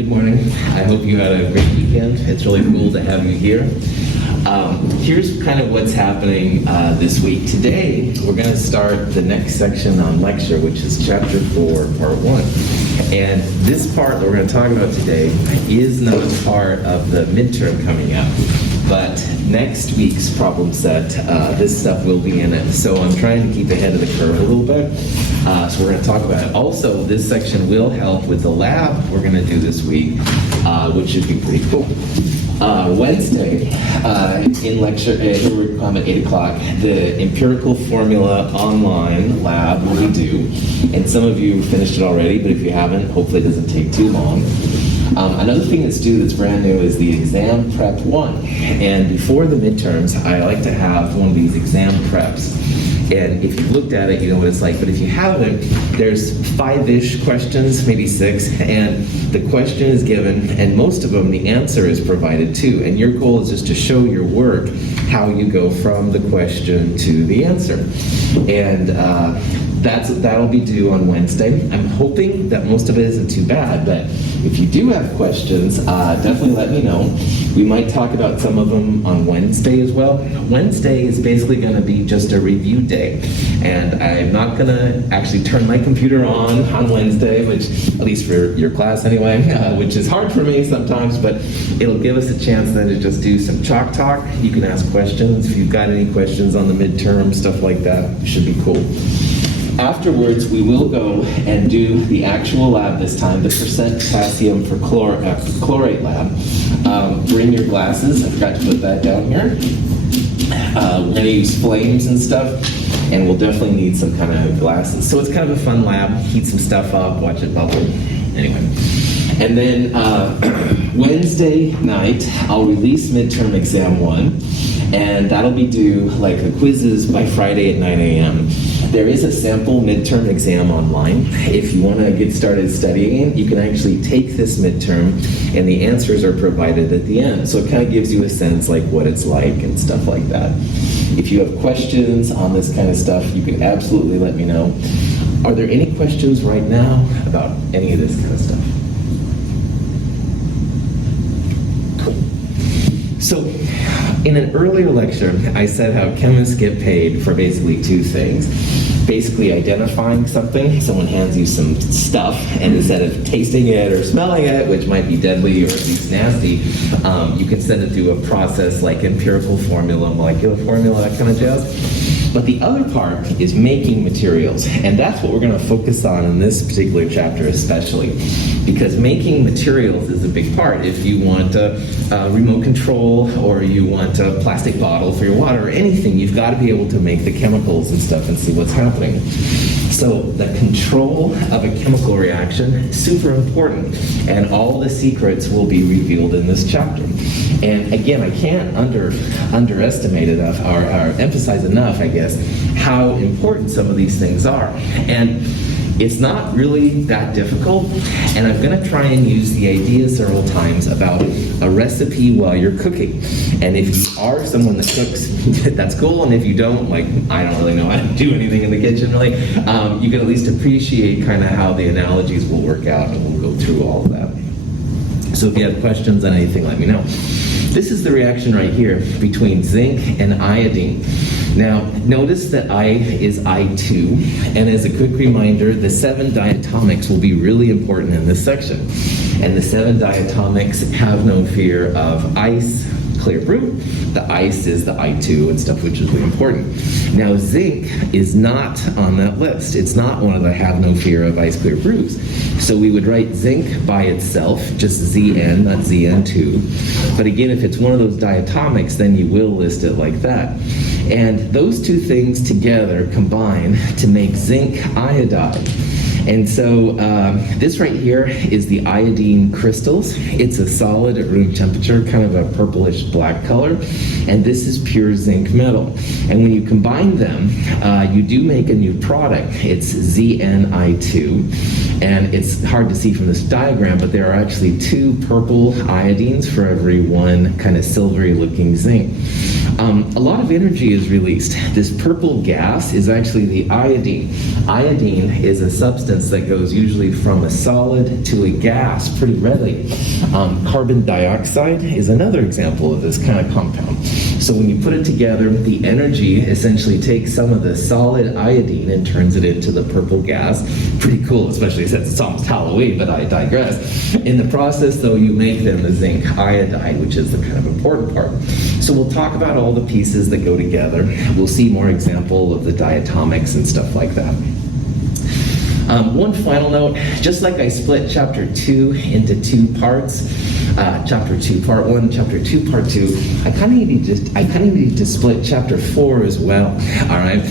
Good morning. I hope you had a great weekend. It's really cool to have you here. Here's kind of what's happening this week. Today, we're going to start the next section on lecture, which is Chapter 4, Part 1. And this part that we're going to talk about today is not part of the midterm coming up. But next week's problem set, this stuff will be in it. So I'm trying to keep ahead of the curve a little bit. So we're going to talk about it. Also, this section will help with the lab we're going to do this week, which should be pretty cool. Wednesday, in lecture, here we come at 8 o'clock, the empirical formula online lab will be due. And some of you finished it already, but if you haven't, hopefully it doesn't take too long. Another thing that's due that's brand new is the exam prep 1. And before the midterms, I like to have one of these exam preps. And if you've looked at it, you know what it's like. But if you haven't, there's 5-ish questions, maybe 6, and the question is given, and most of them, the answer is provided too. And your goal is just to show your work how you go from the question to the answer. And that'll be due on Wednesday. I'm hoping that most of it isn't too bad, but if you do have questions, definitely let me know. We might talk about some of them on Wednesday as well. Wednesday is basically going to be just a review day, and I'm not going to actually turn my computer on Wednesday, which, at least for your class anyway, which is hard for me sometimes, but it'll give us a chance then to just do some chalk talk. You can ask questions if you've got any questions on the midterm, stuff like that. It should be cool. Afterwards, we will go and do the actual lab this time, the percent potassium for chlorate lab. Bring your glasses. I forgot to put that down here. We're going to use flames and stuff, and we'll definitely need some kind of glasses. So it's kind of a fun lab. Heat some stuff up, watch it bubble. Anyway. And then Wednesday night, I'll release midterm exam 1, and that'll be due, like the quizzes, by Friday at 9 a.m. There is a sample midterm exam online. If you want to get started studying, you can actually take this midterm, and the answers are provided at the end. So it kind of gives you a sense like what it's like and stuff like that. If you have questions on this kind of stuff, you can absolutely let me know. Are there any questions right now about any of this kind of stuff? So, in an earlier lecture, I said how chemists get paid for basically 2 things. Basically identifying something, someone hands you some stuff, and instead of tasting it or smelling it, which might be deadly or at least nasty, you can send it through a process like empirical formula, molecular formula, that kind of jazz. But the other part is making materials, and that's what we're going to focus on in this particular chapter especially, because making materials is a big part. If you want a remote control, or you want a plastic bottle for your water, or anything, you've got to be able to make the chemicals and stuff and see what's happening. So the control of a chemical reaction is super important, and all the secrets will be revealed in this chapter. And again, I can't underestimate enough, or emphasize enough, I guess, how important some of these things are. And it's not really that difficult, and I'm going to try and use the idea several times about a recipe while you're cooking. And if you are someone that cooks, that's cool, and if you don't, like, I don't really know how to do anything in the kitchen, really, you can at least appreciate kind of how the analogies will work out, and we'll go through all of that. So if you have questions on anything, let me know. This is the reaction right here between zinc and iodine. Now, notice that I is I2, and as a quick reminder, the 7 diatomics will be really important in this section. And the 7 diatomics have no fear of ice, clear brew. The ice is the I2 and stuff, which is really important. Now, zinc is not on that list. It's not one of the have no fear of ice clear brews. So we would write zinc by itself, just Zn, not Zn2. But again, if it's one of those diatomics, then you will list it like that. And those 2 things together combine to make zinc iodide. And so this right here is the iodine crystals. It's a solid at room temperature, kind of a purplish black color. And this is pure zinc metal. And when you combine them, you do make a new product. It's ZnI2. And it's hard to see from this diagram, but there are actually 2 purple iodines for every 1 kind of silvery looking zinc. A lot of energy is released. This purple gas is actually the iodine. Iodine is a substance substance that goes usually from a solid to a gas pretty readily. Carbon dioxide is another example of this kind of compound. So when you put it together, the energy essentially takes some of the solid iodine and turns it into the purple gas. Pretty cool, especially since it's almost Halloween, but I digress. In the process, though, you make then the zinc iodide, which is the kind of important part. So we'll talk about all the pieces that go together. We'll see more example of the diatomics and stuff like that. One final note, just like I split chapter 2 into 2 parts, chapter 2 part 1, chapter 2 part 2, I kind of need to split chapter 4 as well. All right,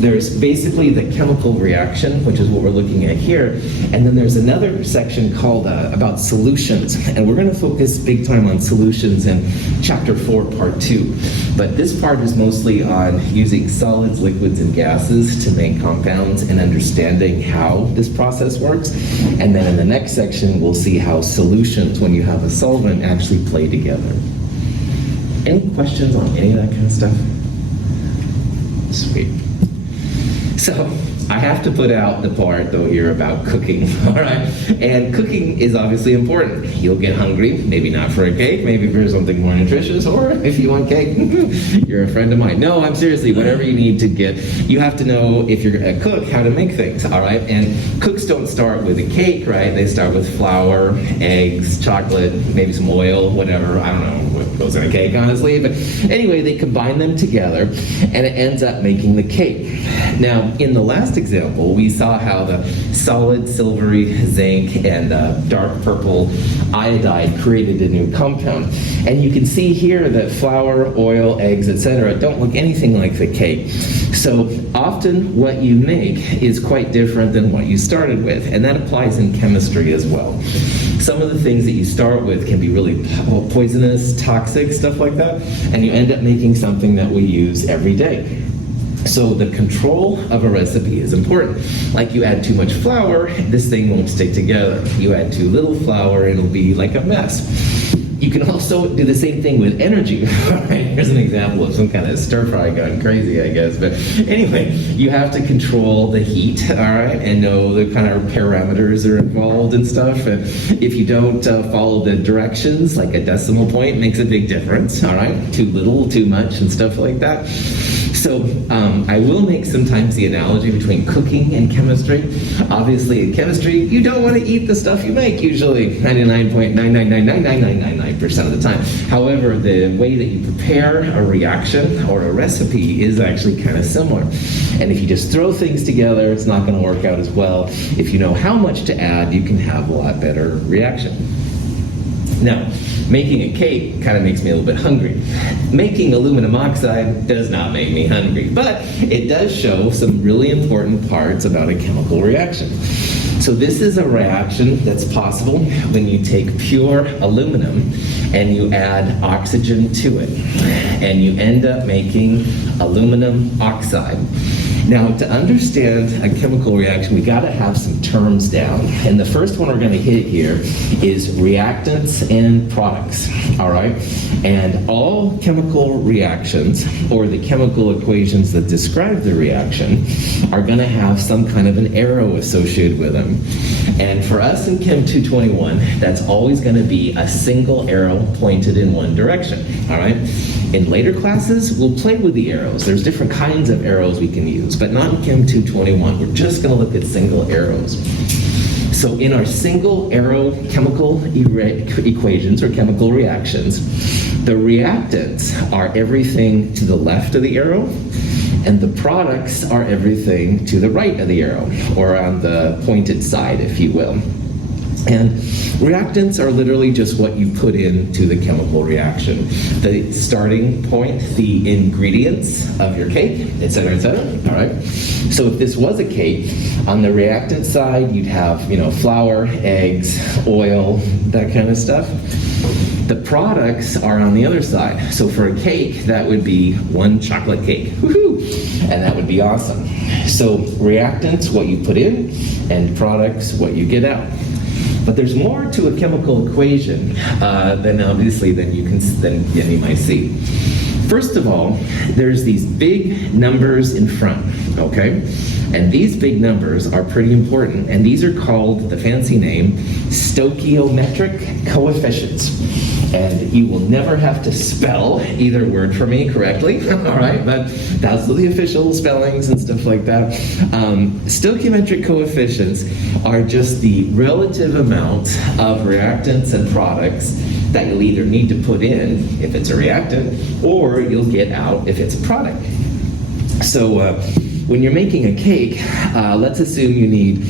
there's basically the chemical reaction, which is what we're looking at here, and then there's another section called about solutions, and we're going to focus big time on solutions in chapter 4 part 2. But this part is mostly on using solids, liquids, and gases to make compounds and understanding how this process works. And then in the next section, we'll see how solutions, when you have a solvent, actually play together. Any questions on any of that kind of stuff? Sweet. So, I have to put out the part, though, here about cooking, all right? And cooking is obviously important. You'll get hungry, maybe not for a cake, maybe for something more nutritious, or if you want cake, you're a friend of mine. No, I'm seriously, whatever you need to get, you have to know, if you're going to cook, how to make things, all right? And cooks don't start with a cake, right? They start with flour, eggs, chocolate, maybe some oil, whatever. I don't know what goes in a cake, honestly. But anyway, they combine them together, and it ends up making the cake. Now, in the last example, we saw how the solid silvery zinc and dark purple iodide created a new compound. And you can see here that flour, oil, eggs, etc. don't look anything like the cake. So often what you make is quite different than what you started with, and that applies in chemistry as well. Some of the things that you start with can be really poisonous, toxic, stuff like that, and you end up making something that we use every day. So the control of a recipe is important. Like, you add too much flour, this thing won't stick together. You add too little flour, it'll be like a mess. You can also do the same thing with energy. Here's an example of some kind of stir fry gone crazy, I guess. But anyway, you have to control the heat, all right, and know the kind of parameters that are involved and stuff. And if you don't follow the directions, like a decimal point makes a big difference, all right? Too little, too much, and stuff like that. So I will make sometimes the analogy between cooking and chemistry. Obviously, in chemistry, you don't want to eat the stuff you make, usually 99.9999999% of the time. However, the way that you prepare a reaction or a recipe is actually kind of similar. And if you just throw things together, it's not going to work out as well. If you know how much to add, you can have a lot better reaction. Now, making a cake kind of makes me a little bit hungry. Making aluminum oxide does not make me hungry, but it does show some really important parts about a chemical reaction. So this is a reaction that's possible when you take pure aluminum and you add oxygen to it, and you end up making aluminum oxide. Now, to understand a chemical reaction, we got to have some terms down. And the first one we're going to hit here is reactants and products, all right? And all chemical reactions, or the chemical equations that describe the reaction, are going to have some kind of an arrow associated with them. And for us in Chem 221, that's always going to be a single arrow pointed in one direction, all right? In later classes, we'll play with the arrows. There's different kinds of arrows we can use, but not in Chem 221. We're just going to look at single arrows. So in our single arrow chemical equations or chemical reactions, the reactants are everything to the left of the arrow, and the products are everything to the right of the arrow, or on the pointed side, if you will. And reactants are literally just what you put into the chemical reaction. The starting point, the ingredients of your cake, etc., etc. All right. So if this was a cake, on the reactant side, you'd have, flour, eggs, oil, that kind of stuff. The products are on the other side. So for a cake, that would be one chocolate cake. Woohoo! And that would be awesome. So reactants, what you put in, and products, what you get out. But there's more to a chemical equation than you might see. First of all, there's these big numbers in front. okay? And these big numbers are pretty important, and these are called, the fancy name, stoichiometric coefficients. And you will never have to spell either word for me correctly, all right? But that's the official spellings and stuff like that. Stoichiometric coefficients are just the relative amount of reactants and products that you'll either need to put in if it's a reactant, or you'll get out if it's a product. So when you're making a cake, let's assume you need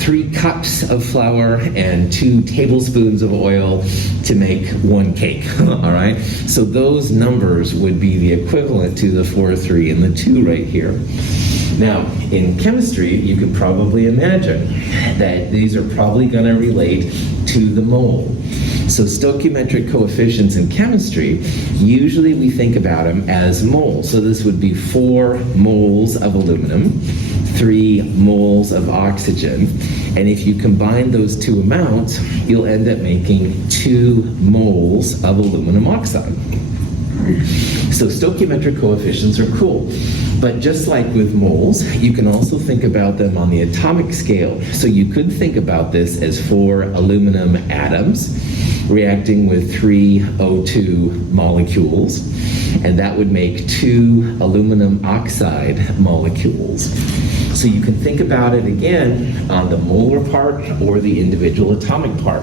3 cups of flour and 2 tablespoons of oil to make 1 cake, all right? So those numbers would be the equivalent to the 4, 3, and the 2 right here. Now, in chemistry, you could probably imagine that these are probably going to relate to the mole. So stoichiometric coefficients in chemistry, usually we think about them as moles. So this would be 4 moles of aluminum, 3 moles of oxygen, and if you combine those 2 amounts, you'll end up making 2 moles of aluminum oxide. So stoichiometric coefficients are cool. But just like with moles, you can also think about them on the atomic scale. So you could think about this as 4 aluminum atoms reacting with 3 O2 molecules, and that would make 2 aluminum oxide molecules. So you can think about it again on the molar part or the individual atomic part.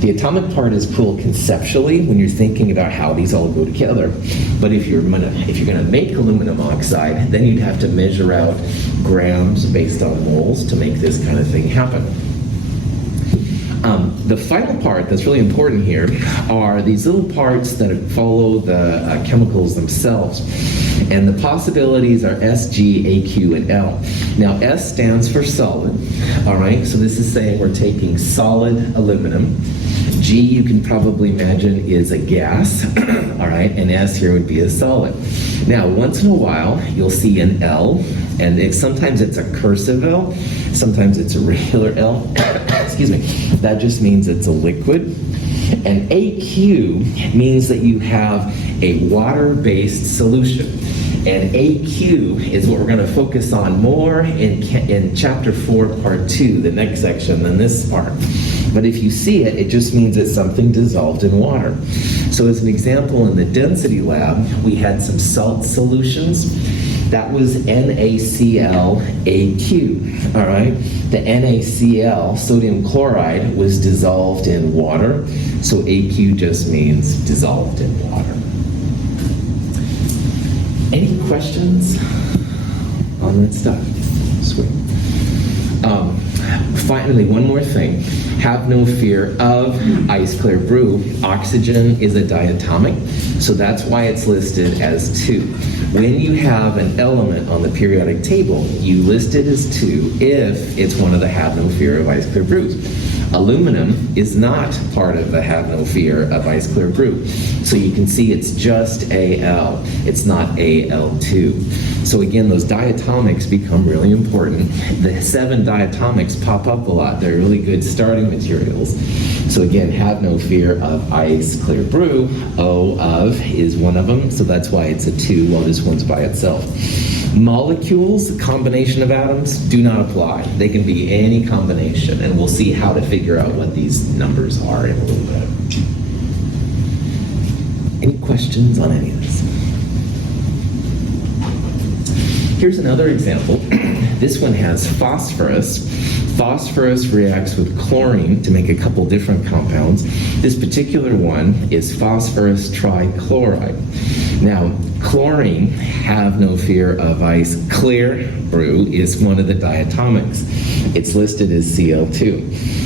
The atomic part is cool conceptually when you're thinking about how these all go together. But if you're gonna make aluminum oxide, then you'd have to measure out grams based on moles to make this kind of thing happen. The final part that's really important here are these little parts that follow the chemicals themselves. And the possibilities are S, G, A, Q, and L. Now, S stands for solid, all right? So this is saying we're taking solid aluminum. G, you can probably imagine, is a gas, all right? And S here would be a solid. Now, once in a while, you'll see an L, and sometimes it's a cursive L, sometimes it's a regular L. Excuse me. That just means it's a liquid. And AQ means that you have a water-based solution. And AQ is what we're going to focus on more in Chapter 4, Part 2, the next section, than this part. But if you see it, it just means it's something dissolved in water. So as an example, in the density lab, we had some salt solutions. That was NaClAQ, all right? The NaCl, sodium chloride, was dissolved in water. So AQ just means dissolved in water. Any questions on that stuff? Sweet. Finally, one more thing. Have no fear of ice clear brew. Oxygen is a diatomic, so that's why it's listed as 2. When you have an element on the periodic table, you list it as 2 if it's one of the have no fear of ice clear brews. Aluminum is not part of the have no fear of ice clear brew. So you can see it's just Al. It's not Al2. So again, those diatomics become really important. The 7 diatomics pop up a lot. They're really good starting materials. So again, have no fear of ice clear brew. O of is one of them, so that's why it's a 2 while this one's by itself. Molecules, combination of atoms, do not apply. They can be any combination, and we'll see how to figure out what these numbers are in a little bit. Any questions on any of this? Here's another example. This one has phosphorus. Phosphorus reacts with chlorine to make a couple different compounds. This particular one is phosphorus trichloride. Now, chlorine, have no fear of ice clear brew, is one of the diatomics. It's listed as Cl2.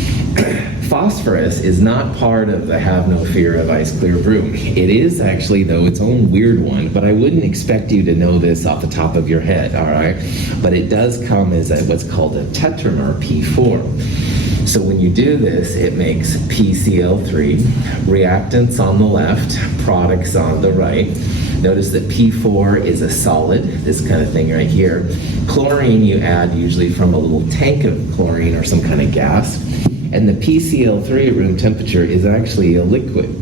Phosphorus is not part of the have no fear of ice clear brew. It is actually, though, its own weird one, but I wouldn't expect you to know this off the top of your head, all right? But it does come as what's called a tetramer, P4. So when you do this, it makes PCl3, reactants on the left, products on the right. Notice that P4 is a solid, this kind of thing right here. Chlorine you add usually from a little tank of chlorine or some kind of gas. And the PCl3 at room temperature is actually a liquid.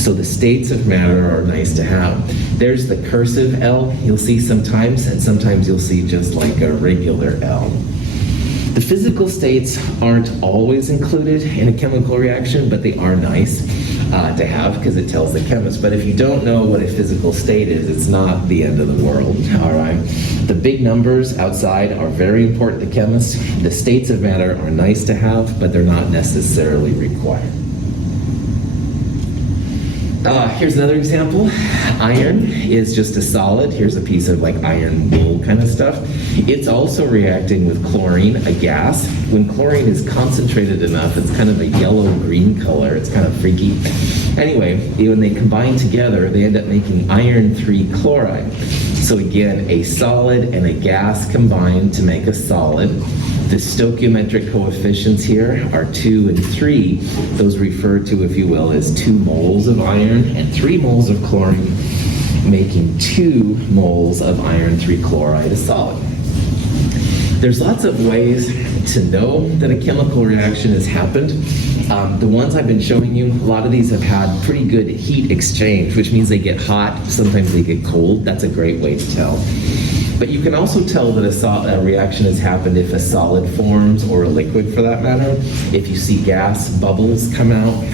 So the states of matter are nice to have. There's the cursive L you'll see sometimes, and sometimes you'll see just like a regular L. The physical states aren't always included in a chemical reaction, but they are nice to have because it tells the chemist. But if you don't know what a physical state is, it's not the end of the world, all right? The big numbers outside are very important to chemists. The states of matter are nice to have, but they're not necessarily required. Here's another example. Iron is just a solid. Here's a piece of like iron wool kind of stuff. It's also reacting with chlorine, a gas. When chlorine is concentrated enough, it's kind of a yellow-green color. It's kind of freaky. Anyway, when they combine together, they end up making iron 3 chloride. So again, a solid and a gas combine to make a solid. The stoichiometric coefficients here are 2 and 3. Those referred to, if you will, as 2 moles of iron and 3 moles of chlorine, making 2 moles of iron 3 chloride a solid. There's lots of ways to know that a chemical reaction has happened. The ones I've been showing you, a lot of these have had pretty good heat exchange, which means they get hot, sometimes they get cold. That's a great way to tell. But you can also tell that a reaction has happened if a solid forms, or a liquid for that matter. If you see gas bubbles come out,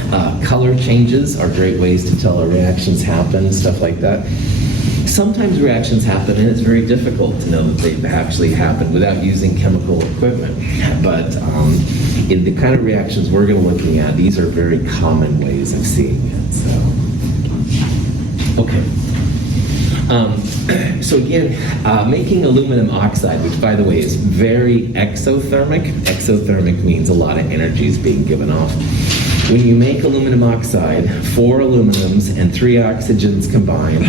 color changes are great ways to tell a reaction's happened, stuff like that. Sometimes reactions happen and it's very difficult to know that they've actually happened without using chemical equipment. But in the kind of reactions we're going to be looking at, these are very common ways of seeing it. So, okay. So again, making aluminum oxide, which by the way is very exothermic. Exothermic means a lot of energy is being given off. When you make aluminum oxide, 4 aluminums and 3 oxygens combine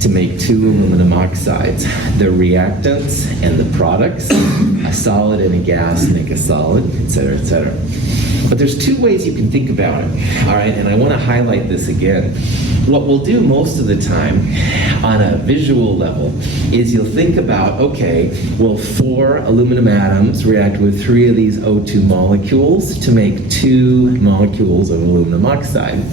to make 2 aluminum oxides. The reactants and the products, a solid and a gas make a solid, etc., etc. But there's 2 ways you can think about it, all right? And I want to highlight this again. What we'll do most of the time on a visual level is you'll think about, okay, well, 4 aluminum atoms react with 3 of these O2 molecules to make 2 molecules of aluminum oxide.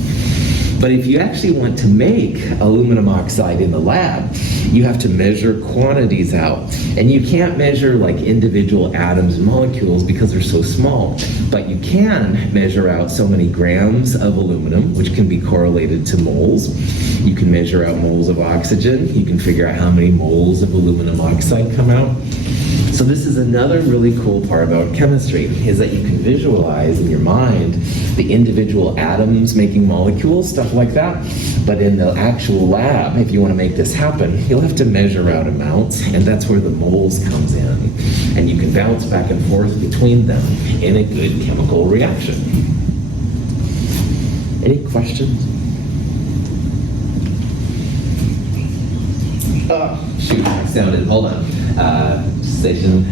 But if you actually want to make aluminum oxide in the lab, you have to measure quantities out. And you can't measure like individual atoms and molecules because they're so small. But you can measure out so many grams of aluminum, which can be correlated to moles. You can measure out moles of oxygen. You can figure out how many moles of aluminum oxide come out. So this is another really cool part about chemistry, is that you can visualize in your mind the individual atoms making molecules, stuff like that. But in the actual lab, if you want to make this happen, you'll have to measure out amounts, and that's where the moles comes in. And you can bounce back and forth between them in a good chemical reaction. Any questions? Oh, shoot, I sounded, hold on. Station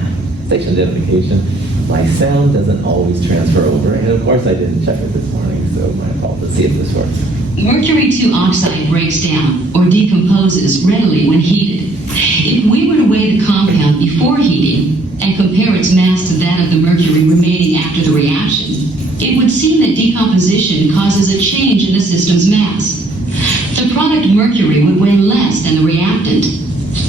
identification. My sound doesn't always transfer over, and of course I didn't check it this morning, so my fault. Let's see if this works. Mercury 2 oxide breaks down or decomposes readily when heated. If we were to weigh the compound before heating and compare its mass to that of the mercury remaining after the reaction, it would seem that decomposition causes a change in the system's mass. The product mercury would weigh less than the reactant.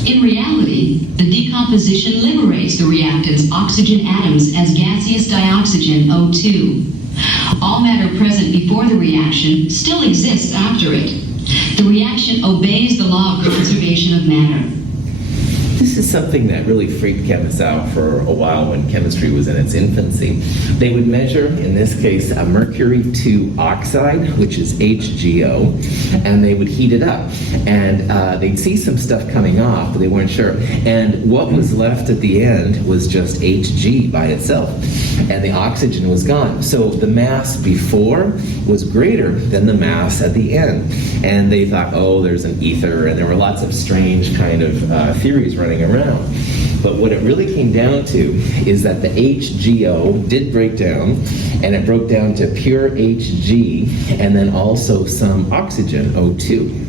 In reality, the decomposition liberates the reactant's oxygen atoms as gaseous dioxygen O2. All matter present before the reaction still exists after it. The reaction obeys the law of conservation of matter. This is something that really freaked chemists out for a while when chemistry was in its infancy. They would measure, in this case, a mercury 2 oxide, which is HGO, and they would heat it up. And they'd see some stuff coming off, but they weren't sure. And what was left at the end was just Hg by itself, and the oxygen was gone. So the mass before was greater than the mass at the end. And they thought, oh, there's an ether, and there were lots of strange kind of theories running around. But what it really came down to is that the HGO did break down, and it broke down to pure Hg and then also some oxygen, O2.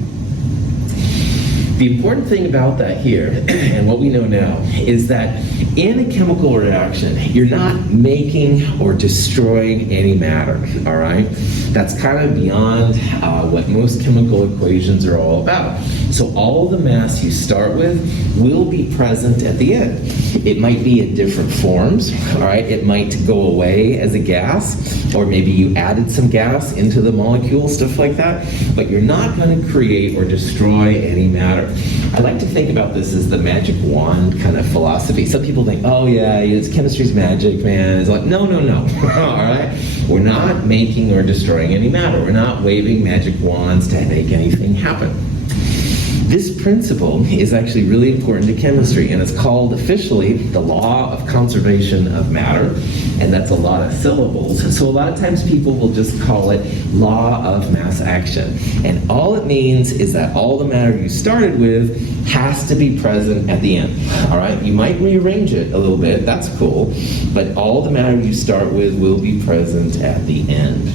The important thing about that here, and what we know now, is that in a chemical reaction, you're not making or destroying any matter, all right? That's kind of beyond what most chemical equations are all about. So all the mass you start with will be present at the end. It might be in different forms, all right? It might go away as a gas, or maybe you added some gas into the molecule, stuff like that, but you're not going to create or destroy any matter. I like to think about this as the magic wand kind of philosophy. Some people think, oh yeah, it's chemistry's magic, man. It's like, no, all right? We're not making or destroying any matter. We're not waving magic wands to make anything happen. This principle is actually really important to chemistry, and it's called officially the law of conservation of matter, and that's a lot of syllables. So a lot of times people will just call it law of mass action, and all it means is that all the matter you started with has to be present at the end. All right, you might rearrange it a little bit, that's cool, but all the matter you start with will be present at the end.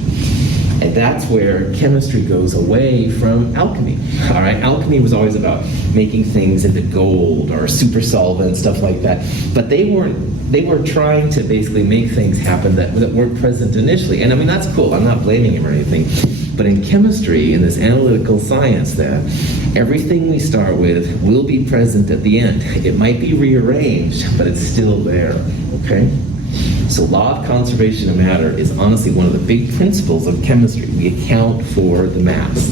And that's where chemistry goes away from alchemy. All right, alchemy was always about making things into gold or super solvent, stuff like that. But they were trying to basically make things happen that weren't present initially. And I mean, that's cool. I'm not blaming him or anything. But in chemistry, in this analytical science, that everything we start with will be present at the end. It might be rearranged, but it's still there. Okay? So law of conservation of matter is honestly one of the big principles of chemistry. We account for the mass.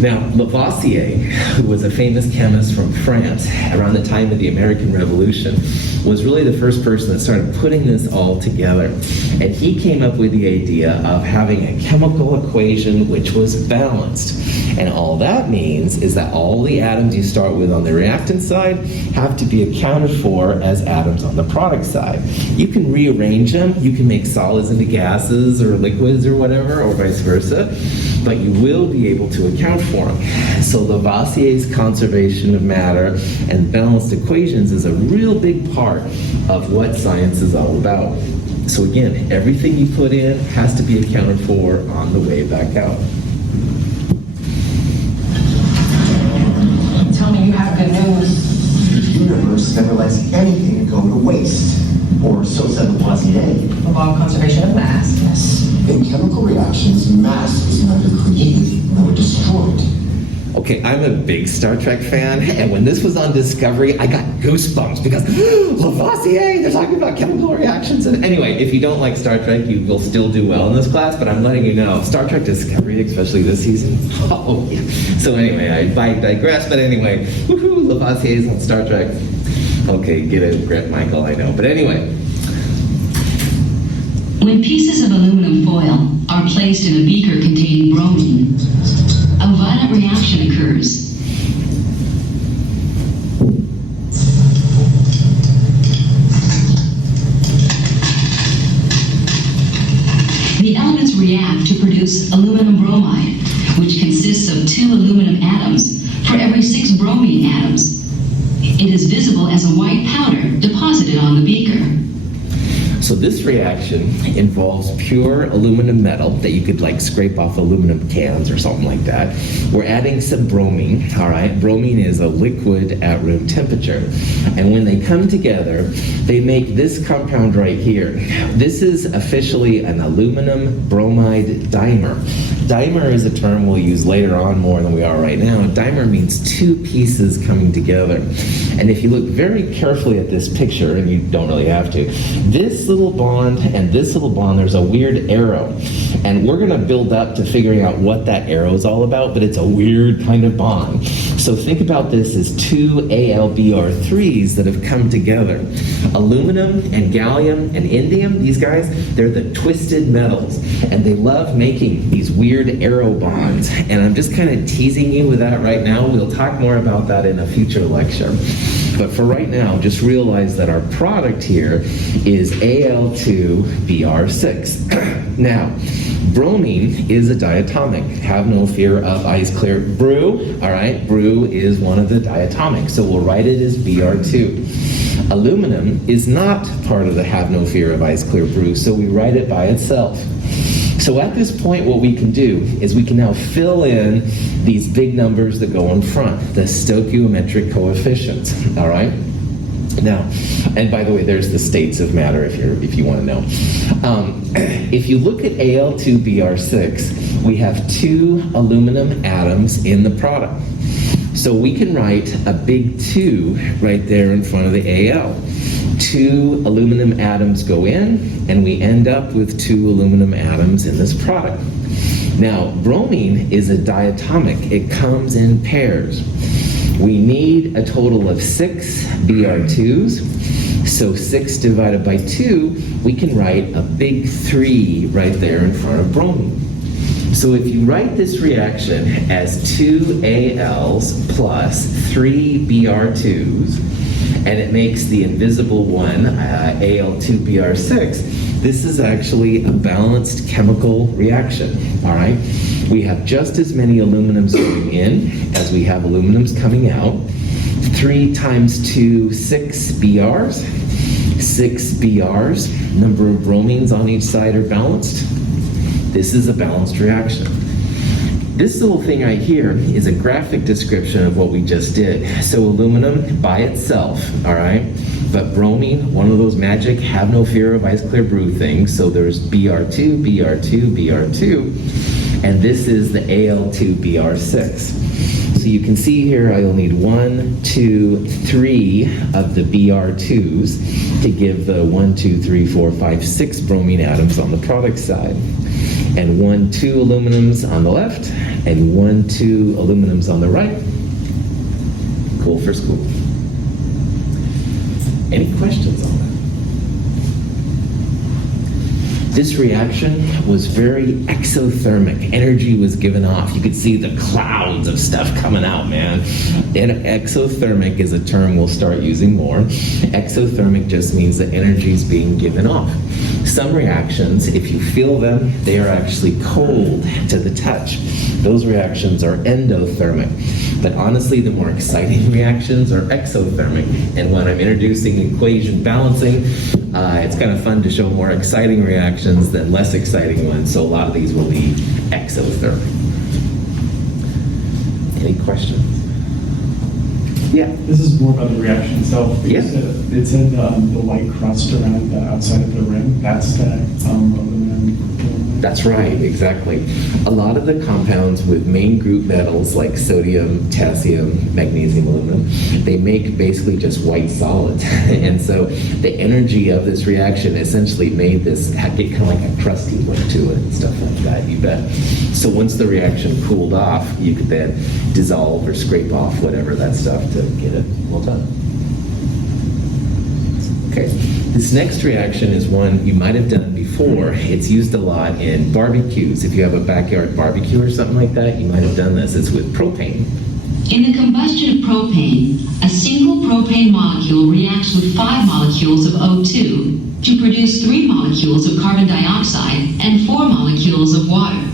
Now, Lavoisier, who was a famous chemist from France around the time of the American Revolution, was really the first person that started putting this all together. And he came up with the idea of having a chemical equation which was balanced. And all that means is that all the atoms you start with on the reactant side have to be accounted for as atoms on the product side. You can rearrange them, you can make solids into gases or liquids or whatever, or vice versa, but you will be able to account for them. So Lavoisier's conservation of matter and balanced equations is a real big part of what science is all about. So again, everything you put in has to be accounted for on the way back out. Tell me you have good news. The universe never lets anything go to waste, or so said Lavoisier. The law of conservation of mass, yes. In chemical reactions, mass is neither created nor destroyed. Okay, I'm a big Star Trek fan, and when this was on Discovery, I got goosebumps because Lavoisier, they're talking about chemical reactions. And anyway, if you don't like Star Trek, you will still do well in this class, but I'm letting you know, Star Trek Discovery, especially this season, oh yeah. So anyway, I digress, but anyway, woohoo, Lavoisier's on Star Trek. Okay, get it, Grant Michael, I know. But anyway. When pieces of aluminum foil are placed in a beaker containing bromine, a violent reaction occurs. The elements react to produce aluminum bromide, which consists of 2 aluminum atoms for every 6 bromine atoms. It is visible as a white powder deposited on the beaker. So this reaction involves pure aluminum metal that you could like scrape off aluminum cans or something like that. We're adding some bromine, all right? Bromine is a liquid at room temperature. And when they come together, they make this compound right here. This is officially an aluminum bromide dimer. Dimer is a term we'll use later on more than we are right now. Dimer means 2 pieces coming together. And if you look very carefully at this picture, and you don't really have to, this little bond and this little bond, there's a weird arrow. And we're going to build up to figuring out what that arrow is all about, but it's a weird kind of bond. So think about this as 2 AlBr3s that have come together. Aluminum and gallium and indium, these guys, they're the twisted metals. And they love making these weird arrow bonds. And I'm just kind of teasing you with that right now. We'll talk more about that in a future lecture. But for right now, just realize that our product here is Al2Br6. Now, bromine is a diatomic. Have no fear of ice clear. Brew, all right, brew is one of the diatomics, so we'll write it as Br2. Aluminum is not part of the have no fear of ice clear brew, so we write it by itself. So at this point, what we can do is we can now fill in these big numbers that go in front, the stoichiometric coefficients, all right? Now, and by the way, there's the states of matter if you want to know. If you look at Al2Br6, we have 2 aluminum atoms in the product. So we can write a big 2 right there in front of the Al. 2 aluminum atoms go in, and we end up with 2 aluminum atoms in this product. Now, bromine is a diatomic. It comes in pairs. We need a total of 6 Br2s. So 6 divided by 2, we can write a big 3 right there in front of bromine. So if you write this reaction as 2 Als plus 3 Br2s, and it makes the invisible one, Al2Br6, this is actually a balanced chemical reaction, all right? We have just as many aluminums going in as we have aluminums coming out. 3 times 2, 6 Brs. 6 Brs, number of bromines on each side are balanced. This is a balanced reaction. This little thing right here is a graphic description of what we just did. So aluminum by itself, all right? But bromine, one of those magic have no fear of ice clear brew things. So there's Br2, Br2, Br2, and this is the Al2Br6. So you can see here I'll need 1, 2, 3 of the Br2s to give the 1, 2, 3, 4, 5, 6 bromine atoms on the product side. And 1, 2 aluminums on the left, and 1, 2 aluminums on the right. Cool for school. Any questions on that? This reaction was very exothermic. Energy was given off. You could see the clouds of stuff coming out, man. And exothermic is a term we'll start using more. Exothermic just means that energy is being given off. Some reactions, if you feel them, they are actually cold to the touch. Those reactions are endothermic. But honestly, the more exciting reactions are exothermic. And when I'm introducing equation balancing, it's kind of fun to show more exciting reactions than less exciting ones. So a lot of these will be exothermic. Any questions? Yeah. This is more about the reaction itself. Yeah. It said the white crust around the outside of the ring. That's the aluminum. That's right, exactly. A lot of the compounds with main group metals like sodium, potassium, magnesium, aluminum, they make basically just white solids. And so the energy of this reaction essentially made this get kind of like a crusty look to it and stuff like that, you bet. So once the reaction cooled off, you could then dissolve or scrape off whatever that stuff to get it well done. Okay, this next reaction is one you might have done before. It's used a lot in barbecues. If you have a backyard barbecue or something like that, you might have done this. It's with propane. In the combustion of propane, a single propane molecule reacts with 5 molecules of O2 to produce 3 molecules of carbon dioxide and 4 molecules of water.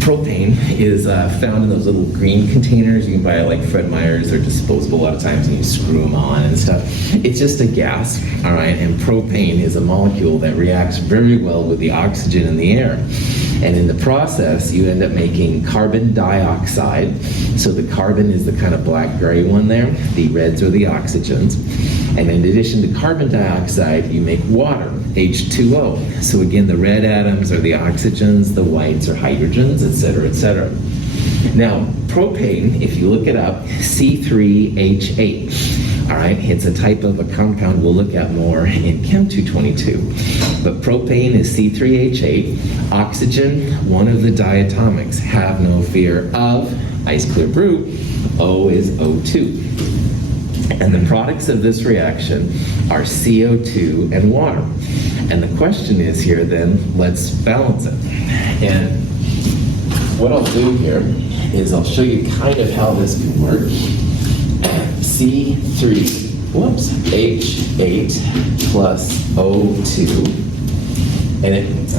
Propane is found in those little green containers you can buy at like Fred Meyer's. They're disposable a lot of times and you screw them on and stuff. It's just a gas, all right? And propane is a molecule that reacts very well with the oxygen in the air. And in the process, you end up making carbon dioxide. So the carbon is the kind of black-gray one there. The reds are the oxygens. And in addition to carbon dioxide, you make water, H2O. So again, the red atoms are the oxygens, the whites are hydrogens, et cetera, et cetera. Now, propane, if you look it up, C3H8. All right, it's a type of a compound we'll look at more in Chem 222. But propane is C3H8. Oxygen, one of the diatomics. Have no fear of ice clear brew. O is O2. And the products of this reaction are CO2 and water. And the question is here then, let's balance it. And what I'll do here is I'll show you kind of how this can work. H8 plus O2. And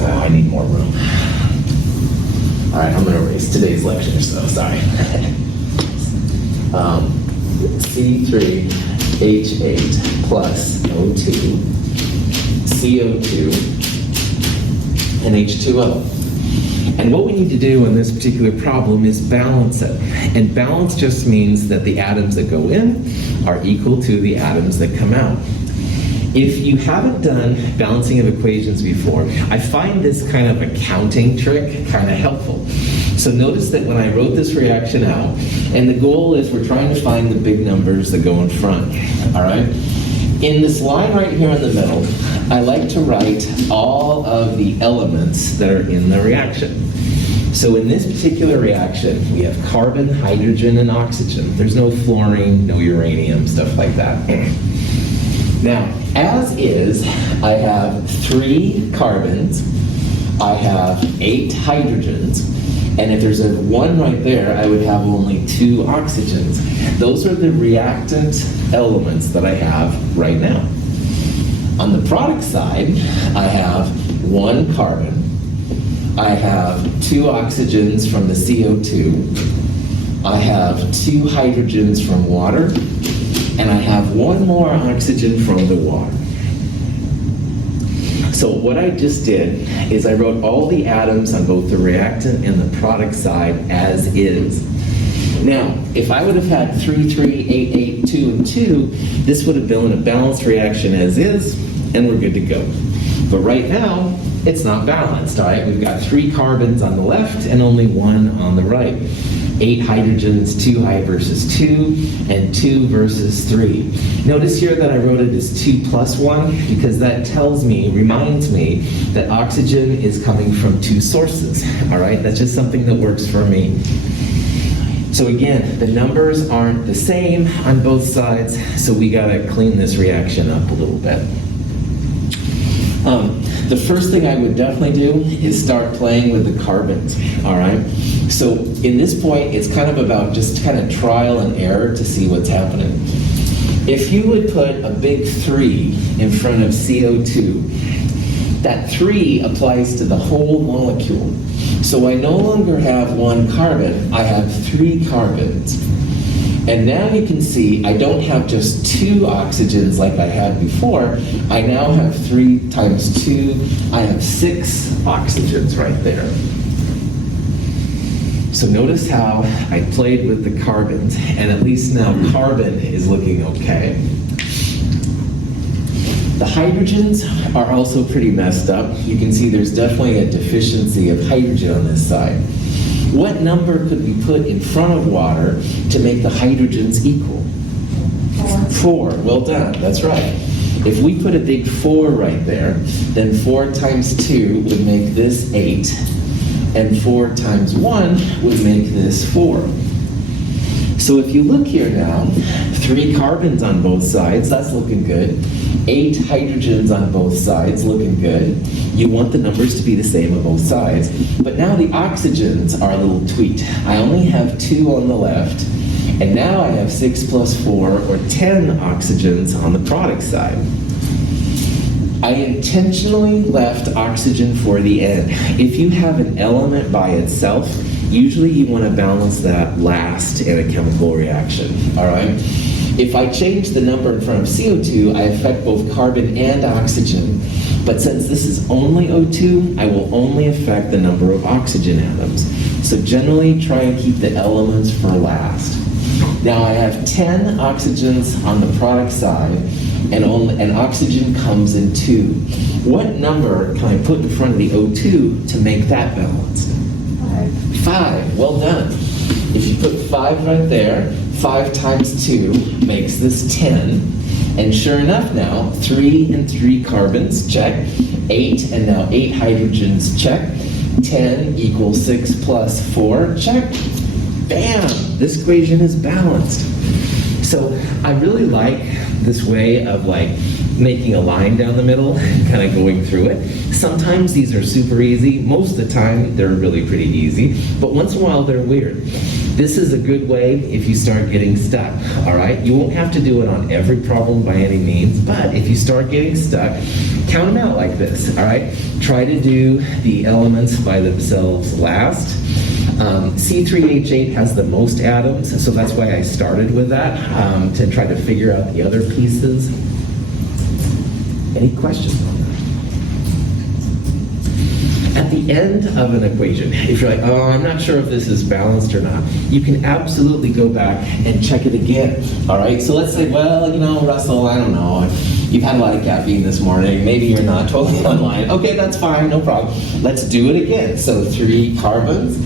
I need more room. All right, I'm going to erase today's lecture, so sorry. C3H8 plus O2, CO2, and H2O. And what we need to do in this particular problem is balance it. And balance just means that the atoms that go in are equal to the atoms that come out. If you haven't done balancing of equations before, I find this kind of accounting trick kind of helpful. So notice that when I wrote this reaction out, and the goal is we're trying to find the big numbers that go in front, all right? In this line right here in the middle, I like to write all of the elements that are in the reaction. So in this particular reaction, we have carbon, hydrogen, and oxygen. There's no fluorine, no uranium, stuff like that. Now, as is, I have 3 carbons, I have 8 hydrogens, and if there's a 1 right there, I would have only 2 oxygens. Those are the reactant elements that I have right now. On the product side, I have 1 carbon, I have 2 oxygens from the CO2, I have 2 hydrogens from water, and I have 1 more oxygen from the water. So what I just did is I wrote all the atoms on both the reactant and the product side as is. Now, if I would have had 3, 3, 8, 8, 2, and 2, this would have been a balanced reaction as is, and we're good to go. But right now, it's not balanced, all right? We've got 3 carbons on the left and only 1 on the right. 8 hydrogens, 2 versus 2, and 2 versus 3. Notice here that I wrote it as 2 plus 1 because that tells me, reminds me, that oxygen is coming from 2 sources, all right? That's just something that works for me. So again, the numbers aren't the same on both sides, so we gotta clean this reaction up a little bit. The first thing I would definitely do is start playing with the carbons, all right? So in this point, it's kind of about just kind of trial and error to see what's happening. If you would put a big 3 in front of CO2, that 3 applies to the whole molecule. So I no longer have 1 carbon, I have 3 carbons. And now you can see I don't have just 2 oxygens like I had before. I now have 3 times 2. I have 6 oxygens right there. So notice how I played with the carbons, and at least now carbon is looking okay. The hydrogens are also pretty messed up. You can see there's definitely a deficiency of hydrogen on this side. What number could we put in front of water to make the hydrogens equal? 4. Well done. That's right. If we put a big 4 right there, then 4 times 2 would make this 8, and 4 times 1 would make this 4. So if you look here now, 3 carbons on both sides, that's looking good. 8 hydrogens on both sides, looking good. You want the numbers to be the same on both sides. But now the oxygens are a little tweaked. I only have 2 on the left, and now I have 6 plus 4, or 10 oxygens on the product side. I intentionally left oxygen for the end. If you have an element by itself, usually you want to balance that last in a chemical reaction, all right? If I change the number in front of CO2, I affect both carbon and oxygen. But since this is only O2, I will only affect the number of oxygen atoms. So generally try and keep the elements for last. Now I have 10 oxygens on the product side, and oxygen comes in 2. What number can I put in front of the O2 to make that balanced? 5. Well done. If you put 5 right there, 5 times 2 makes this 10. And sure enough now, 3 and 3 carbons, check. 8 and now 8 hydrogens, check. 10 equals 6 plus 4, check. Bam! This equation is balanced. So I really like this way of like making a line down the middle and kind of going through it. Sometimes these are super easy. Most of the time they're really pretty easy, but once in a while they're weird. This is a good way if you start getting stuck, all right? You won't have to do it on every problem by any means, but if you start getting stuck, count them out like this, all right? Try to do the elements by themselves last. C3H8 has the most atoms, so that's why I started with that, to try to figure out the other pieces. Any questions on that? At the end of an equation, if you're like, oh, I'm not sure if this is balanced or not, you can absolutely go back and check it again, all right? So let's say, well, you know, Russell, I don't know, you've had a lot of caffeine this morning, maybe you're not totally online. Okay, that's fine, no problem. Let's do it again. So 3 carbons,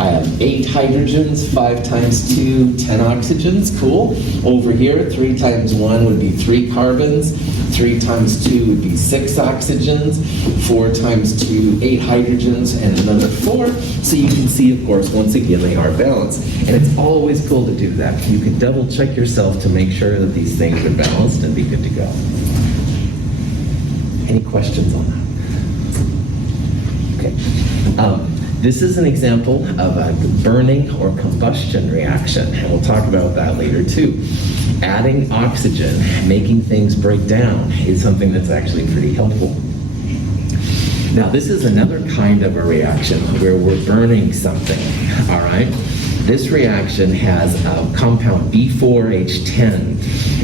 I have 8 hydrogens, 5 times 2, 10 oxygens, cool. Over here, 3 times 1 would be 3 carbons, 3 times 2 would be 6 oxygens, 4 times 2, 8 hydrogens, and another 4. So you can see, of course, once again, they are balanced. And it's always cool to do that. You can double check yourself to make sure that these things are balanced and be good to go. Any questions on that? Okay. This is an example of a burning or combustion reaction, and we'll talk about that later too. Adding oxygen, making things break down, is something that's actually pretty helpful. Now, this is another kind of a reaction where we're burning something, all right? This reaction has a compound B4H10.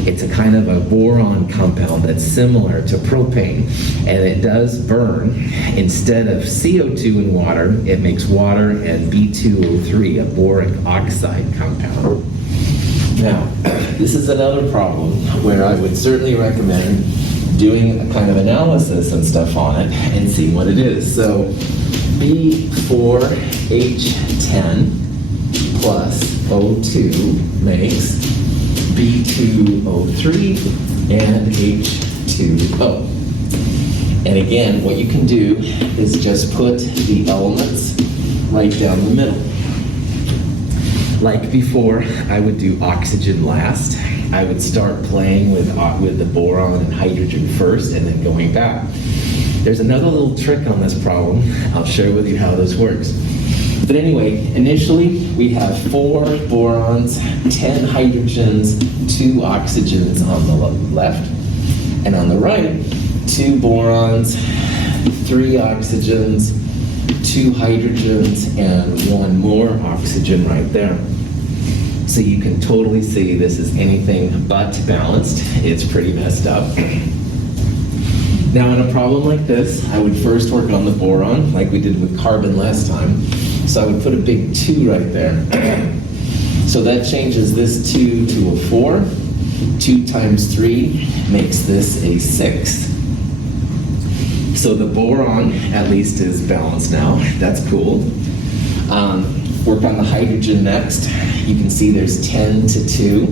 It's a kind of a boron compound that's similar to propane, and it does burn. Instead of CO2 in water, it makes water and B2O3, a boric oxide compound. Now, this is another problem where I would certainly recommend doing a kind of analysis and stuff on it and seeing what it is. So B4H10 plus O2 makes B2O3 and H2O. And again, what you can do is just put the elements right down the middle. Like before, I would do oxygen last. I would start playing with the boron and hydrogen first and then going back. There's another little trick on this problem. I'll share with you how this works. But anyway, initially we have 4 borons, 10 hydrogens, 2 oxygens on the left. And on the right, 2 borons, 3 oxygens, 2 hydrogens, and 1 more oxygen right there. So you can totally see this is anything but balanced. It's pretty messed up. Now in a problem like this, I would first work on the boron, like we did with carbon last time. So I would put a big 2 right there. So that changes this 2 to a 4. 2 times 3 makes this a 6. So the boron, at least, is balanced now. That's cool. Work on the hydrogen next. You can see there's 10 to 2.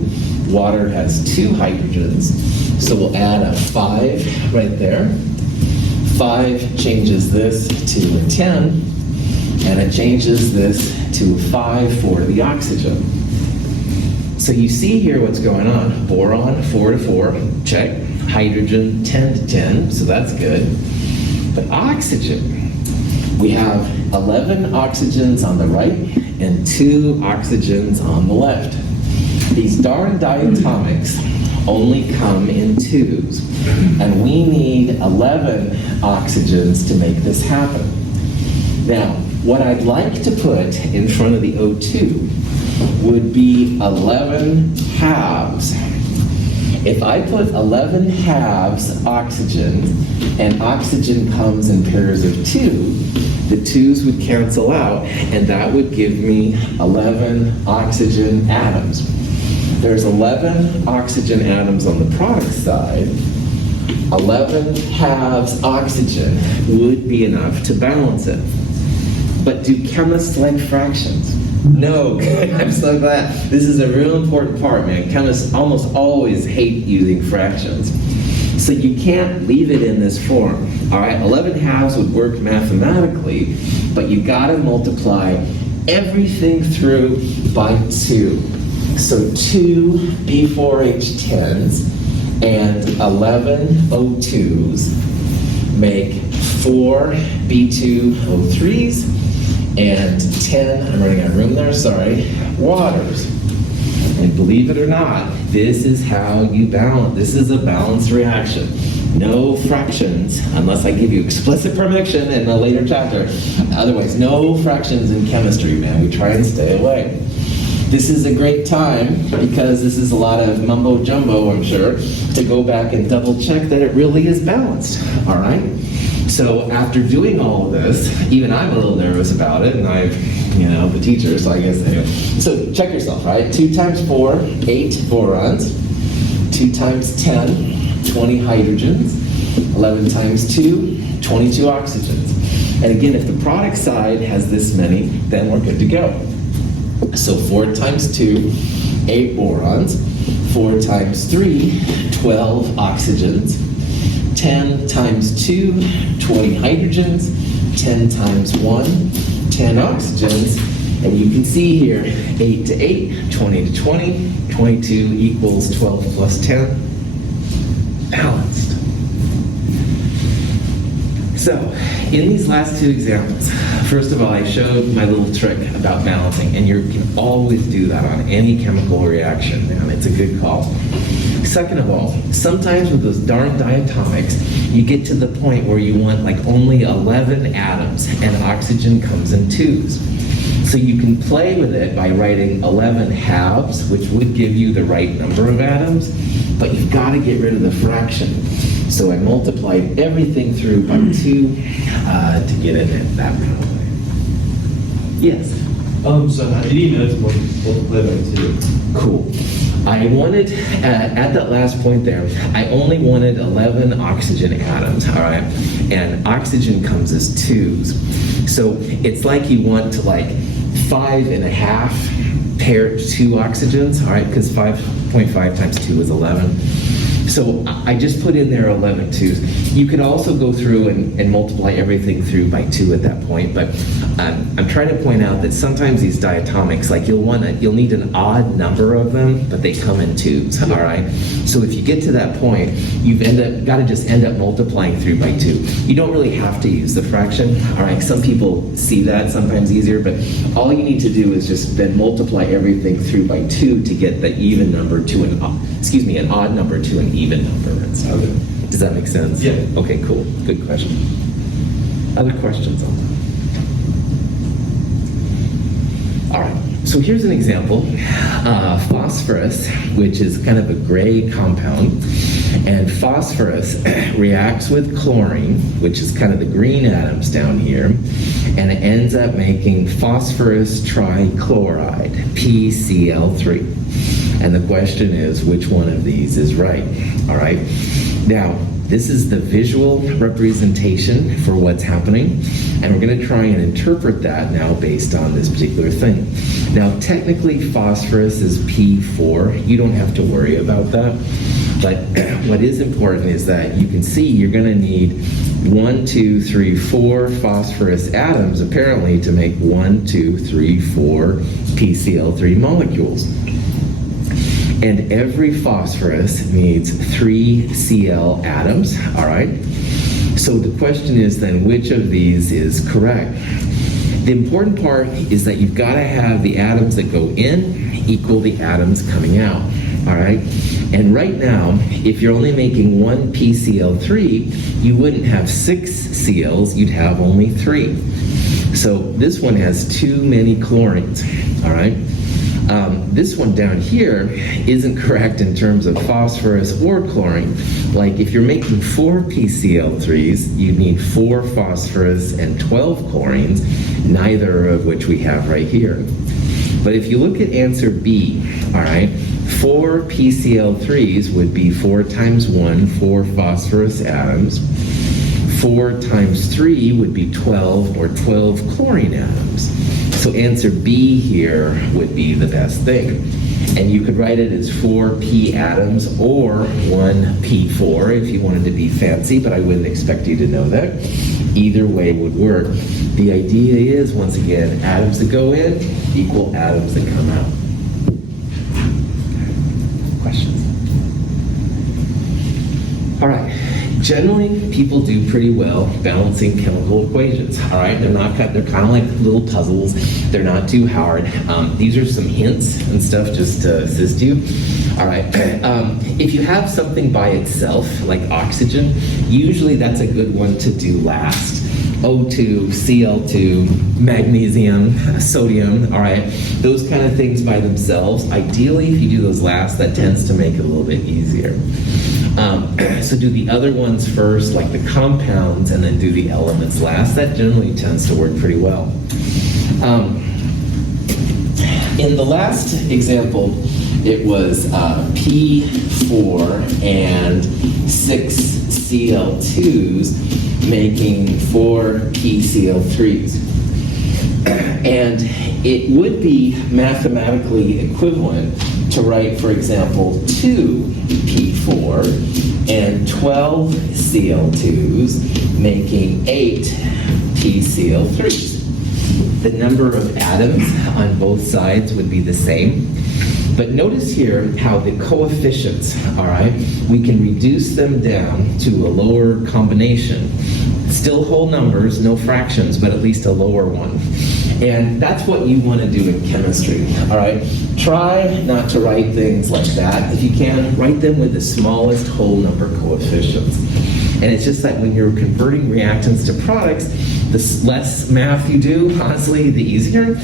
Water has 2 hydrogens. So we'll add a 5 right there. 5 changes this to a 10. And it changes this to 5 for the oxygen. So you see here what's going on. Boron, 4 to 4, check. Hydrogen, 10 to 10, so that's good. But oxygen, we have 11 oxygens on the right and 2 oxygens on the left. These darn diatomics only come in 2s, and we need 11 oxygens to make this happen. Now, what I'd like to put in front of the O2 would be 11 halves. If I put 11 halves oxygen, and oxygen comes in pairs of 2, the 2s would cancel out, and that would give me 11 oxygen atoms. There's 11 oxygen atoms on the product side. 11 halves oxygen would be enough to balance it. But do chemists like fractions? No, good. I'm so glad. This is a real important part, man. Chemists almost always hate using fractions. So you can't leave it in this form. All right, 11 halves would work mathematically, but you gotta multiply everything through by 2. So 2 B4H10s and 11 O2s make 4 B2O3s and 10, I'm running out of room there, sorry, waters. And believe it or not, this is how you balance. This is a balanced reaction. No fractions, unless I give you explicit permission in a later chapter. Otherwise, no fractions in chemistry, man. We try and stay away. This is a great time, because this is a lot of mumbo jumbo, I'm sure, to go back and double check that it really is balanced, all right? So after doing all of this, even I'm a little nervous about it, and I'm the teacher, so I guess anyway. So check yourself, right? 2 times 4, 8 borons. 2 times 10, 20 hydrogens. 11 times 2, 22 oxygens. And again, if the product side has this many, then we're good to go. So 4 times 2, 8 borons. 4 times 3, 12 oxygens. 10 times 2, 20 hydrogens. 10 times 1, 10 oxygens. And you can see here, 8 to 8, 20 to 20, 22 equals 12 plus 10. Balanced. So, in these last 2 examples, first of all, I showed my little trick about balancing, and you can always do that on any chemical reaction, and it's a good call. Second of all, sometimes with those darn diatomics, you get to the point where you want like only 11 atoms, and oxygen comes in 2s. So you can play with it by writing 11 halves, which would give you the right number of atoms, but you've got to get rid of the fraction. So I multiplied everything through by 2 to get it that way. Yes? So how did you know to multiply by 2? Cool. I wanted, at that last point there, I only wanted 11 oxygen atoms, all right? And oxygen comes as 2s. So it's like you want to 5.5 pair 2 oxygens, all right? Because 5.5 times 2 is 11. So I just put in there 11 2s. You could also go through and multiply everything through by 2 at that point, but I'm trying to point out that sometimes these diatomics, you'll need an odd number of them, but they come in 2s, all right? So if you get to that point, you've got to just end up multiplying through by 2. You don't really have to use the fraction, all right? Some people see that sometimes easier, but all you need to do is just then multiply everything through by 2 to get the even number to an odd number to an even number. Does that make sense? Yeah. Okay, cool. Good question. Other questions on that? All right. So here's an example. Phosphorus, which is kind of a gray compound, and phosphorus reacts with chlorine, which is kind of the green atoms down here, and it ends up making phosphorus trichloride, PCl3. And the question is, which one of these is right? All right. Now, this is the visual representation for what's happening, and we're going to try and interpret that now based on this particular thing. Now, technically, phosphorus is P4. You don't have to worry about that. But what is important is that you can see you're going to need 1, 2, 3, 4 phosphorus atoms, apparently, to make 1, 2, 3, 4 PCl3 molecules. And every phosphorus needs 3 Cl atoms, all right? So the question is then, which of these is correct? The important part is that you've got to have the atoms that go in equal the atoms coming out, all right? And right now, if you're only making 1 PCl3, you wouldn't have 6 Cls, you'd have only 3. So this one has too many chlorines, all right? This one down here isn't correct in terms of phosphorus or chlorine. Like if you're making 4 PCl3s, you need 4 phosphorus and 12 chlorines, neither of which we have right here. But if you look at answer B, all right, 4 PCl3s would be 4 times 1, 4 phosphorus atoms. 4 times 3 would be 12, or 12 chlorine atoms. So answer B here would be the best thing. And you could write it as 4 P atoms or 1 P4 if you wanted to be fancy, but I wouldn't expect you to know that. Either way would work. The idea is, once again, atoms that go in equal atoms that come out. Questions? All right. Generally, people do pretty well balancing chemical equations, all right? They're kind of like little puzzles. They're not too hard. These are some hints and stuff just to assist you. All right, if you have something by itself, like oxygen, usually that's a good one to do last. O2, Cl2, magnesium, sodium, all right? Those kind of things by themselves. Ideally, if you do those last, that tends to make it a little bit easier. So do the other ones first, like the compounds, and then do the elements last. That generally tends to work pretty well. In the last example, it was P4 and 6 Cl2s making 4 PCl3s. And it would be mathematically equivalent to write, for example, 2 P4 and 12 Cl2s making 8 PCl3s. The number of atoms on both sides would be the same. But notice here how the coefficients, all right, we can reduce them down to a lower combination. Still whole numbers, no fractions, but at least a lower one. And that's what you want to do in chemistry, all right? Try not to write things like that. If you can, write them with the smallest whole number coefficients. And it's just that when you're converting reactants to products, the less math you do, honestly, the easier.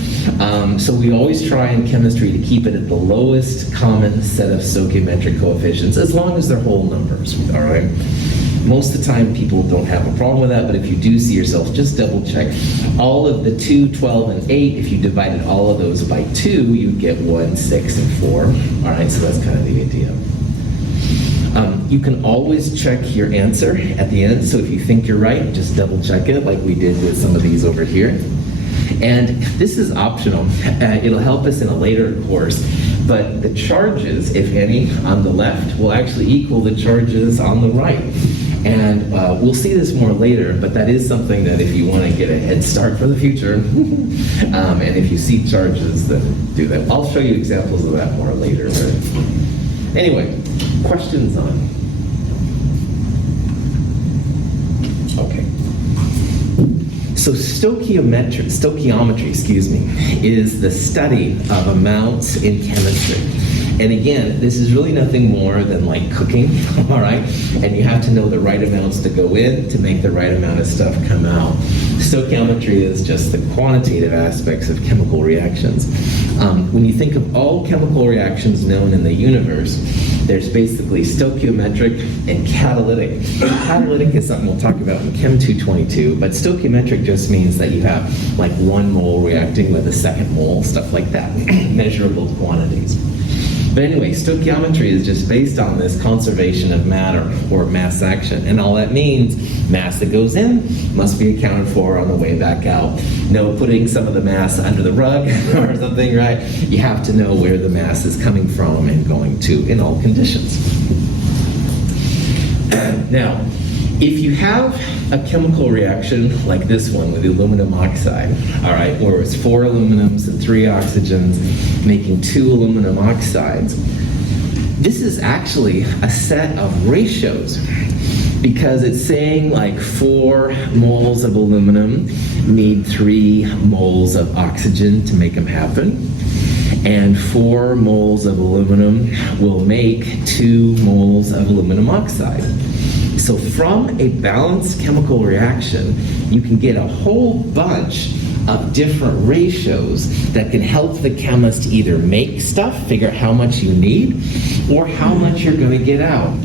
So we always try in chemistry to keep it at the lowest common set of stoichiometric coefficients, as long as they're whole numbers, all right? Most of the time, people don't have a problem with that, but if you do see yourself, just double check. All of the 2, 12, and 8, if you divided all of those by 2, you'd get 1, 6, and 4. All right, so that's kind of the idea. You can always check your answer at the end, so if you think you're right, just double check it like we did with some of these over here. And this is optional. It'll help us in a later course, but the charges, if any, on the left will actually equal the charges on the right. And we'll see this more later, but that is something that if you want to get a head start for the future, and if you see charges, then do that. I'll show you examples of that more later. Right? Anyway, questions on? Okay. So stoichiometry, is the study of amounts in chemistry. And again, this is really nothing more than like cooking, all right? And you have to know the right amounts to go in to make the right amount of stuff come out. Stoichiometry is just the quantitative aspects of chemical reactions. When you think of all chemical reactions known in the universe, there's basically stoichiometric and catalytic. Catalytic is something we'll talk about in Chem 222, but stoichiometric just means that you have like 1 mole reacting with a second mole, stuff like that, measurable quantities. But anyway, stoichiometry is just based on this conservation of matter or mass action. And all that means, mass that goes in must be accounted for on the way back out. No putting some of the mass under the rug or something, right? You have to know where the mass is coming from and going to in all conditions. Now, if you have a chemical reaction like this one with aluminum oxide, all right, where it's 4 aluminums and 3 oxygens making 2 aluminum oxides, this is actually a set of ratios because it's saying like 4 moles of aluminum need 3 moles of oxygen to make them happen, and 4 moles of aluminum will make 2 moles of aluminum oxide. So from a balanced chemical reaction, you can get a whole bunch of different ratios that can help the chemist either make stuff, figure out how much you need, or how much you're going to get out.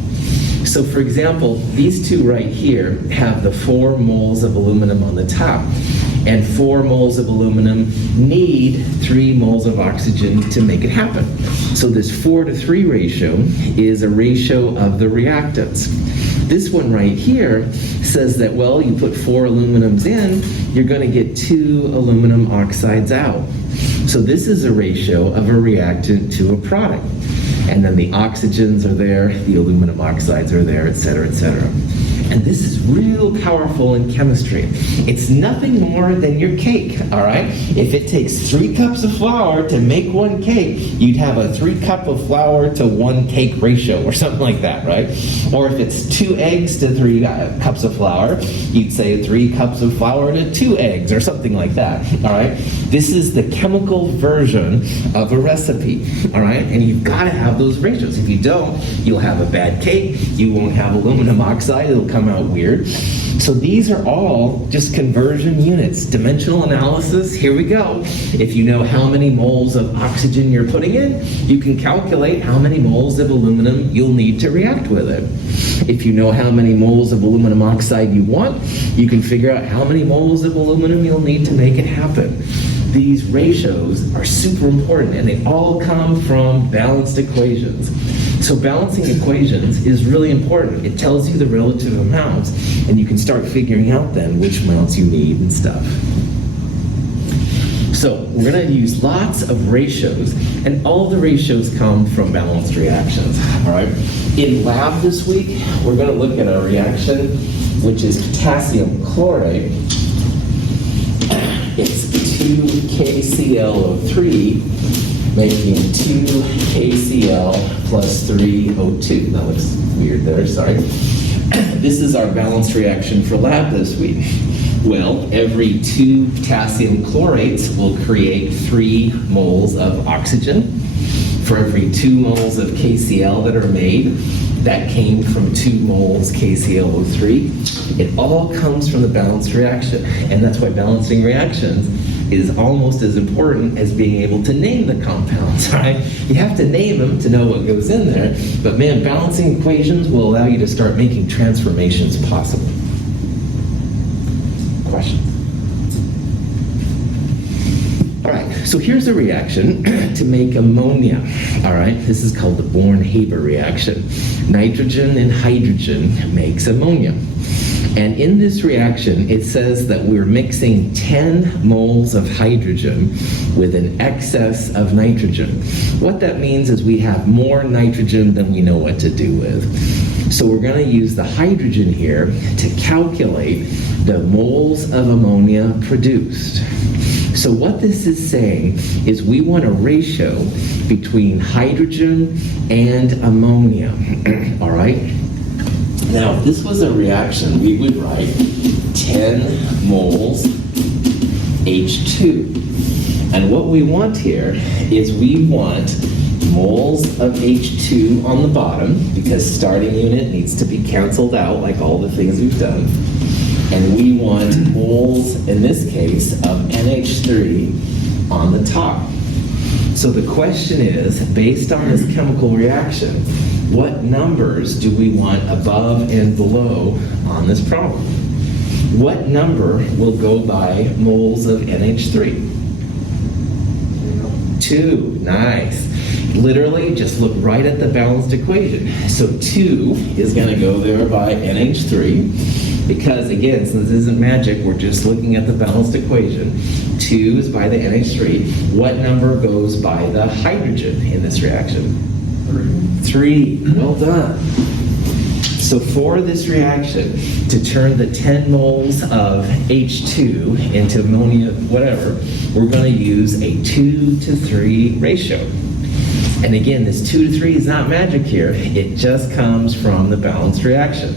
So for example, these two right here have the 4 moles of aluminum on the top, and 4 moles of aluminum need 3 moles of oxygen to make it happen. So this 4-to-3 ratio is a ratio of the reactants. This one right here says that, well, you put 4 aluminums in, you're going to get 2 aluminum oxides out. So this is a ratio of a reactant to a product. And then the oxygens are there, the aluminum oxides are there, et cetera, et cetera. And this is real powerful in chemistry. It's nothing more than your cake, all right? If it takes 3 cups of flour to make 1 cake, you'd have a 3 cup of flour to 1 cake ratio or something like that, right? Or if it's 2 eggs to 3 cups of flour, you'd say 3 cups of flour to 2 eggs or something like that, all right? This is the chemical version of a recipe, all right? And you've got to have those ratios. If you don't, you'll have a bad cake, you won't have aluminum oxide, it'll come out weird. So these are all just conversion units. Dimensional analysis classes, here we go. If you know how many moles of oxygen you're putting in, you can calculate how many moles of aluminum you'll need to react with it. If you know how many moles of aluminum oxide you want, you can figure out how many moles of aluminum you'll need to make it happen. These ratios are super important, and they all come from balanced equations. So balancing equations is really important. It tells you the relative amounts, and you can start figuring out then which amounts you need and stuff. So we're going to use lots of ratios, and all the ratios come from balanced reactions. All right. In lab this week, we're going to look at a reaction which is potassium chlorate. It's 2KClO3 making 2KCl plus 3O2. That looks weird there, sorry. This is our balanced reaction for lab this week. Well, every 2 potassium chlorates will create 3 moles of oxygen. For every 2 moles of KCl that are made, that came from 2 moles KClO3. It all comes from the balanced reaction, and that's why balancing reactions is almost as important as being able to name the compounds, right? You have to name them to know what goes in there, but man, balancing equations will allow you to start making transformations possible. Questions? All right, so here's a reaction to make ammonia. All right, this is called the Born-Haber reaction. Nitrogen and hydrogen makes ammonia. And in this reaction, it says that we're mixing 10 moles of hydrogen with an excess of nitrogen. What that means is we have more nitrogen than we know what to do with. So we're going to use the hydrogen here to calculate the moles of ammonia produced. So what this is saying is we want a ratio between hydrogen and ammonia. All right? Now, if this was a reaction, we would write 10 moles H2. And what we want here is we want moles of H2 on the bottom, because starting unit needs to be canceled out like all the things we've done. And we want moles, in this case, of NH3 on the top. So the question is, based on this chemical reaction, what numbers do we want above and below on this problem? What number will go by moles of NH3? 2, nice. Literally, just look right at the balanced equation. So 2 is going to go there by NH3, because again, since this isn't magic, we're just looking at the balanced equation. 2 is by the NH3. What number goes by the hydrogen in this reaction? 3. Well done. So for this reaction, to turn the 10 moles of H2 into ammonia, whatever, we're going to use a 2:3 ratio. And again, this 2:3 is not magic here. It just comes from the balanced reaction.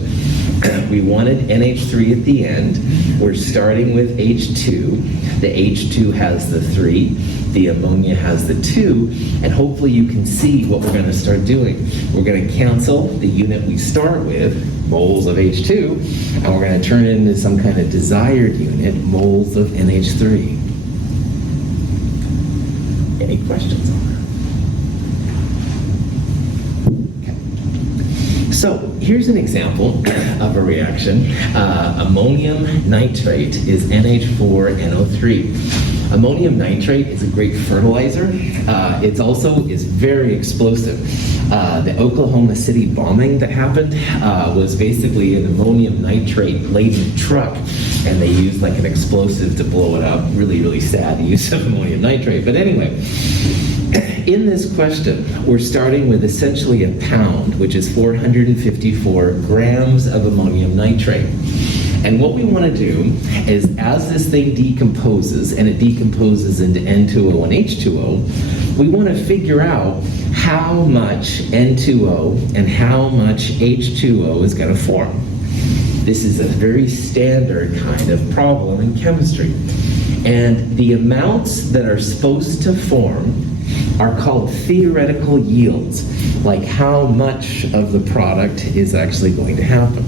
We wanted NH3 at the end. We're starting with H2. The H2 has the 3. The ammonia has the 2. And hopefully you can see what we're going to start doing. We're going to cancel the unit we start with, moles of H2, and we're going to turn it into some kind of desired unit, moles of NH3. Any questions on that? So here's an example of a reaction. Ammonium nitrate is NH4NO3. Ammonium nitrate is a great fertilizer. It also is very explosive. The Oklahoma City bombing that happened was basically an ammonium nitrate laden truck, and they used like an explosive to blow it up. Really, really sad use of ammonium nitrate. But anyway, in this question, we're starting with essentially a pound, which is 454 grams of ammonium nitrate. And what we want to do is, as this thing decomposes, and it decomposes into N2O and H2O, we want to figure out how much N2O and how much H2O is going to form. This is a very standard kind of problem in chemistry. And the amounts that are supposed to form are called theoretical yields, like how much of the product is actually going to happen.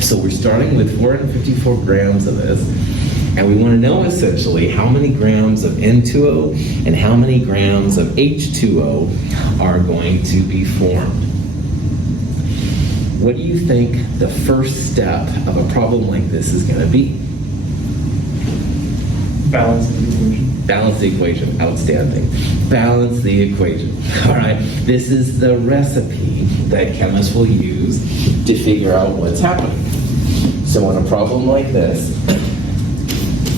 So we're starting with 454 grams of this, And we want to know essentially how many grams of N2O and how many grams of H2O are going to be formed. What do you think the first step of a problem like this is going to be? Balance the equation. Balance the equation. Outstanding. Balance the equation. All right. This is the recipe that chemists will use to figure out what's happening. So on a problem like this,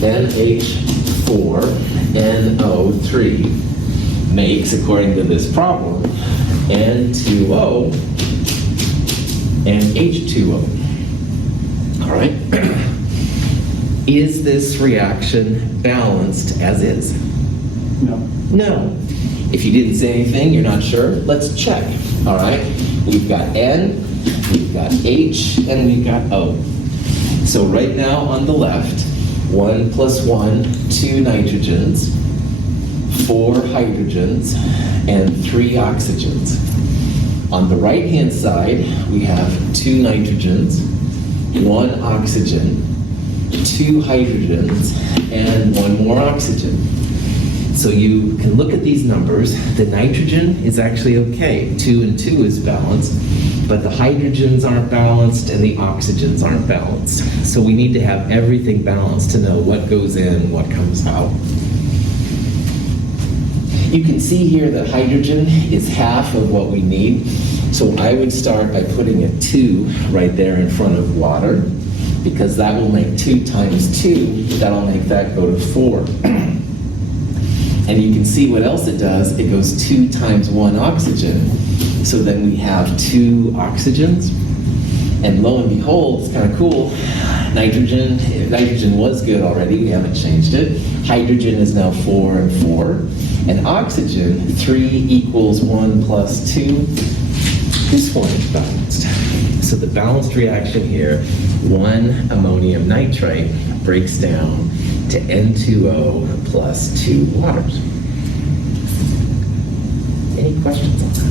NH4NO3 makes, according to this problem, N2O and H2O. All right. Is this reaction balanced as is? No. No. If you didn't say anything, you're not sure, let's check. All right. We've got N, we've got H, and we've got O. So right now on the left, 1 + 1, 2 nitrogens, 4 hydrogens, and 3 oxygens. On the right-hand side, we have 2 nitrogens, 1 oxygen, 2 hydrogens, and 1 more oxygen. So you can look at these numbers. The nitrogen is actually okay. 2 and 2 is balanced, but the hydrogens aren't balanced and the oxygens aren't balanced. So we need to have everything balanced to know what goes in, what comes out. You can see here that hydrogen is half of what we need. So I would start by putting a 2 right there in front of water, because that will make 2 times 2, that'll make that go to 4. And you can see what else it does. It goes 2 times 1 oxygen. So then we have 2 oxygens. And lo and behold, it's kind of cool. Nitrogen was good already. We haven't changed it. Hydrogen is now 4 and 4. And oxygen, 3 equals 1 plus 2. This one is balanced. So the balanced reaction here, 1 ammonium nitrate breaks down to N2O plus 2 waters. Any questions on that?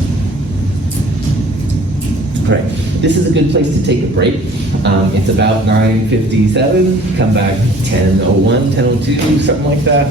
All right, this is a good place to take a break. It's about 9:57. Come back 10:01, 10:02, something like that.